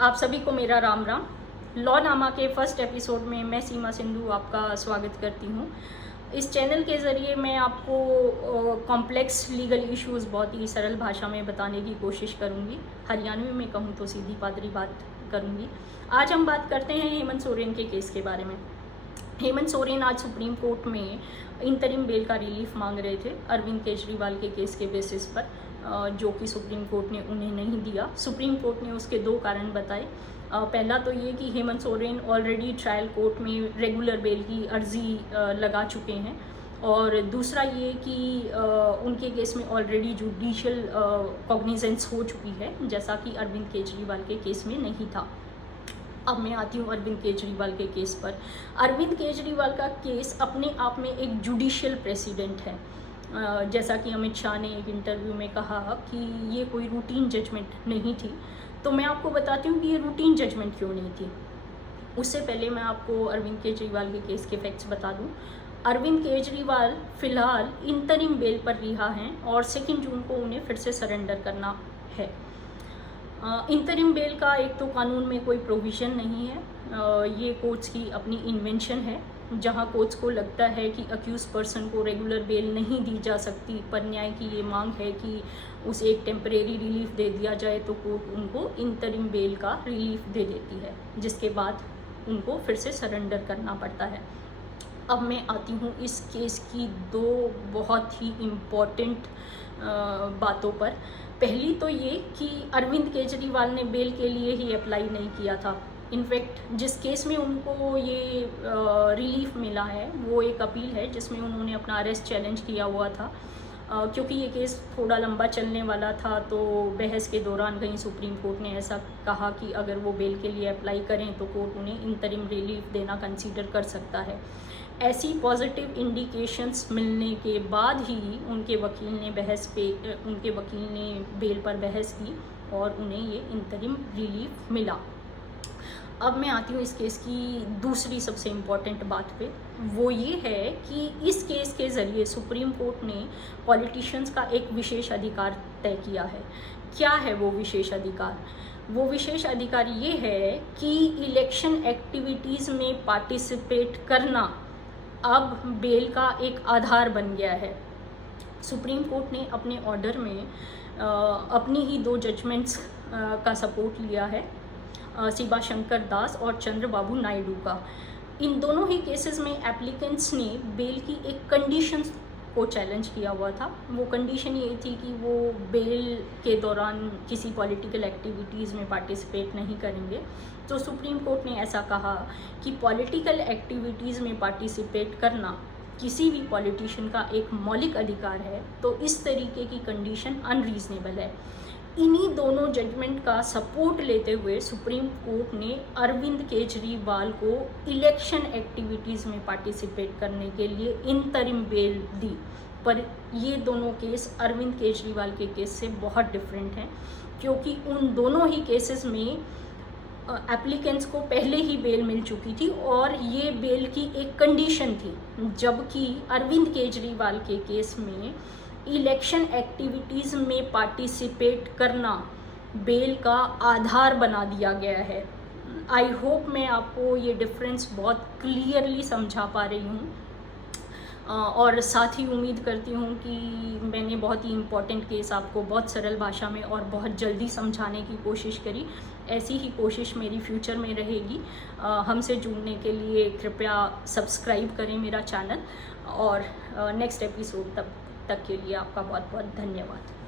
आप सभी को मेरा राम राम। लॉ नामा के फर्स्ट एपिसोड में मैं सीमा सिंधु आपका स्वागत करती हूँ। इस चैनल के ज़रिए मैं आपको कॉम्प्लेक्स लीगल इश्यूज़ बहुत ही सरल भाषा में बताने की कोशिश करूँगी। हरियाणवी में कहूँ तो सीधी पादरी बात करूँगी। आज हम बात करते हैं हेमंत सोरेन के केस के बारे में। हेमंत सोरेन आज सुप्रीम कोर्ट में इंतरिम बेल का रिलीफ मांग रहे थे अरविंद केजरीवाल के केस के बेसिस पर, जो कि सुप्रीम कोर्ट ने उन्हें नहीं दिया। सुप्रीम कोर्ट ने उसके दो कारण बताए। पहला तो ये कि Hemant Soren already trial court में रेगुलर बेल की अर्जी लगा चुके हैं, और दूसरा ये कि उनके केस में ऑलरेडी जुडिशियल कॉग्निजेंस हो चुकी है, जैसा कि अरविंद केजरीवाल के केस में नहीं था। अब मैं आती हूँ अरविंद केजरीवाल के केस पर। अरविंद केजरीवाल का केस अपने आप में एक जुडिशियल प्रेसिडेंट है। जैसा कि अमित शाह ने एक इंटरव्यू में कहा कि ये कोई रूटीन जजमेंट नहीं थी, तो मैं आपको बताती हूँ कि ये रूटीन जजमेंट क्यों नहीं थी। उससे पहले मैं आपको अरविंद केजरीवाल के केस के फैक्ट्स बता दूँ। अरविंद केजरीवाल फ़िलहाल इंतरिम बेल पर रिहा हैं और 2 जून को उन्हें फिर से सरेंडर करना है। इंतरिम बेल का एक तो कानून में कोई प्रोविज़न नहीं है। ये कोर्ट्स की अपनी इन्वेंशन है, जहां कोर्ट्स को लगता है कि अक्यूज पर्सन को रेगुलर बेल नहीं दी जा सकती, पर न्याय की ये मांग है कि उसे एक टेम्परेरी रिलीफ दे दिया जाए, तो कोर्ट उनको इंतरिम बेल का रिलीफ दे देती है, जिसके बाद उनको फिर से सरेंडर करना पड़ता है। अब मैं आती हूँ इस केस की दो बहुत ही इम्पॉर्टेंट बातों पर। पहली तो ये कि अरविंद केजरीवाल ने बेल के लिए ही अप्लाई नहीं किया था। इनफैक्ट जिस केस में उनको ये रिलीफ मिला है वो एक अपील है, जिसमें उन्होंने अपना अरेस्ट चैलेंज किया हुआ था। क्योंकि ये केस थोड़ा लंबा चलने वाला था, तो बहस के दौरान कहीं सुप्रीम कोर्ट ने ऐसा कहा कि अगर वो बेल के लिए अप्लाई करें तो कोर्ट उन्हें इंतरिम रिलीफ देना कंसीडर कर सकता है। ऐसी पॉजिटिव इंडिकेशंस मिलने के बाद ही उनके वकील ने बेल पर बहस की और उन्हें ये इंतरिम रिलीफ मिला। अब मैं आती हूँ इस केस की दूसरी सबसे इम्पॉर्टेंट बात पे। वो ये है कि इस केस के ज़रिए सुप्रीम कोर्ट ने पॉलिटिशियंस का एक विशेष अधिकार तय किया है। क्या है वो विशेष अधिकार? वो विशेष अधिकार ये है कि इलेक्शन एक्टिविटीज़ में पार्टिसिपेट करना अब बेल का एक आधार बन गया है। सुप्रीम कोर्ट ने अपने ऑर्डर में अपनी ही 2 जजमेंट्स का सपोर्ट लिया है, शिवा शंकर दास और चंद्रबाबू नायडू का। इन दोनों ही केसेस में एप्लीकेंट्स ने बेल की एक कंडीशन को चैलेंज किया हुआ था। वो कंडीशन ये थी कि वो बेल के दौरान किसी पॉलिटिकल एक्टिविटीज़ में पार्टिसिपेट नहीं करेंगे। तो सुप्रीम कोर्ट ने ऐसा कहा कि पॉलिटिकल एक्टिविटीज़ में पार्टिसिपेट करना किसी भी पॉलिटिशियन का एक मौलिक अधिकार है, तो इस तरीके की कंडीशन अनरीजनेबल है। इन्हीं दोनों जजमेंट का सपोर्ट लेते हुए सुप्रीम कोर्ट ने अरविंद केजरीवाल को इलेक्शन एक्टिविटीज़ में पार्टिसिपेट करने के लिए इंतरिम बेल दी। पर ये दोनों केस अरविंद केजरीवाल के केस से बहुत डिफरेंट हैं, क्योंकि उन दोनों ही केसेस में एप्लीकेंट्स को पहले ही बेल मिल चुकी थी और ये बेल की एक कंडीशन थी, जबकि अरविंद केजरीवाल के केस में इलेक्शन एक्टिविटीज़ में पार्टिसिपेट करना बेल का आधार बना दिया गया है। आई होप मैं आपको ये डिफरेंस बहुत क्लियरली समझा पा रही हूँ, और साथ ही उम्मीद करती हूँ कि मैंने बहुत ही इम्पॉर्टेंट केस आपको बहुत सरल भाषा में और बहुत जल्दी समझाने की कोशिश करी। ऐसी ही कोशिश मेरी फ्यूचर में रहेगी। हमसे जुड़ने के लिए कृपया सब्सक्राइब करें मेरा चैनल, और नेक्स्ट एपिसोड तक के लिए आपका बहुत बहुत धन्यवाद।